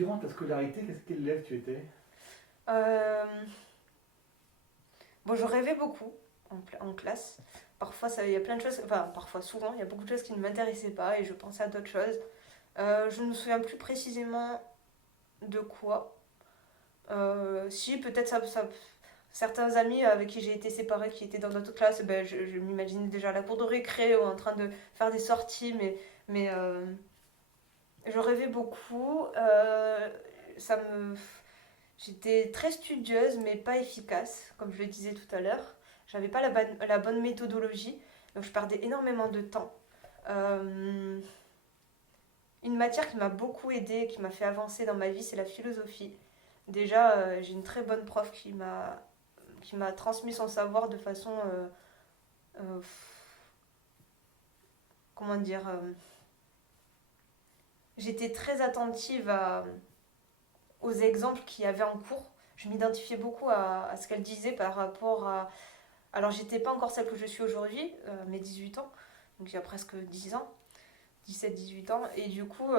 Durant ta scolarité, quel élève tu étais? Euh, Bon, je rêvais beaucoup en classe. Parfois, il y a plein de choses, enfin, parfois, souvent, il y a beaucoup de choses qui ne m'intéressaient pas et je pensais à d'autres choses. Je ne me souviens plus précisément de quoi. Si, peut-être certains amis avec qui j'ai été séparée, qui étaient dans d'autres classes, ben, je m'imaginais déjà à la cour de récré ou en train de faire des sorties, mais je rêvais beaucoup. Ça me, J'étais très studieuse, mais pas efficace, comme je le disais tout à l'heure. J'avais pas la bonne méthodologie, donc je perdais énormément de temps. Euh, une matière qui m'a beaucoup aidée, qui m'a fait avancer dans ma vie, c'est la philosophie. Déjà, j'ai une très bonne prof qui m'a transmis son savoir de façon, euh, comment dire, j'étais très attentive aux exemples qu'il y avait en cours. Je m'identifiais beaucoup à ce qu'elle disait par rapport à. Alors, j'étais pas encore celle que je suis aujourd'hui, mes 18 ans, donc il y a presque 10 ans, 17-18 ans. Et du coup,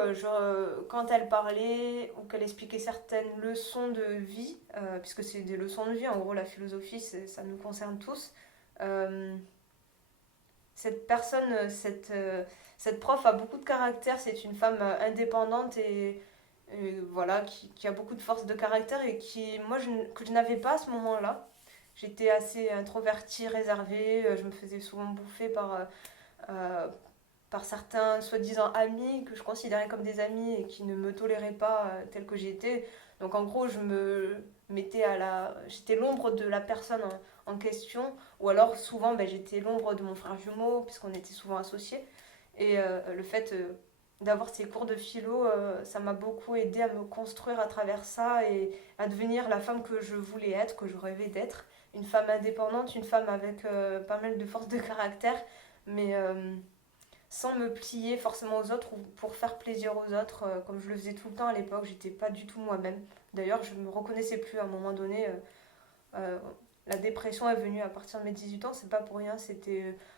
quand elle parlait ou qu'elle expliquait certaines leçons de vie, puisque c'est des leçons de vie, en gros, la philosophie, ça nous concerne tous, euh, cette personne, cette prof a beaucoup de caractère, c'est une femme indépendante et voilà, qui a beaucoup de force de caractère et moi, que je n'avais pas à ce moment-là. J'étais assez introvertie, réservée, je me faisais souvent bouffer euh, par certains soi-disant amis que je considérais comme des amis et qui ne me toléraient pas telle que j'étais. Donc en gros, je me mettais j'étais l'ombre de la personne en question, ou alors souvent ben, j'étais l'ombre de mon frère jumeau, puisqu'on était souvent associés. Et le fait d'avoir ces cours de philo, ça m'a beaucoup aidé à me construire à travers ça et à devenir la femme que je voulais être, que je rêvais d'être. Une femme indépendante, une femme avec pas mal de force de caractère, mais sans me plier forcément aux autres ou pour faire plaisir aux autres, comme je le faisais tout le temps à l'époque. J'étais pas du tout moi-même. D'ailleurs, je me reconnaissais plus à un moment donné. Euh, la dépression est venue à partir de mes 18 ans, c'est pas pour rien.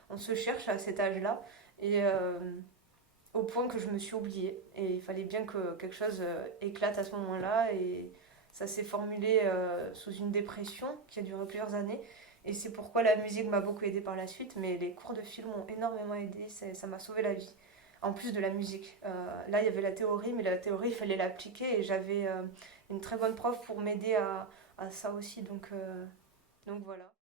On se cherche à cet âge-là. Et au point que je me suis oubliée. Et il fallait bien que quelque chose éclate à ce moment-là. Et ça s'est formulé sous une dépression qui a duré plusieurs années. Et c'est pourquoi la musique m'a beaucoup aidée par la suite. Mais les cours de film m'ont énormément aidée. Ça m'a sauvé la vie. En plus de la musique. Là, il y avait la théorie, mais la théorie, il fallait l'appliquer. Et j'avais une très bonne prof pour m'aider à ça aussi. Donc voilà.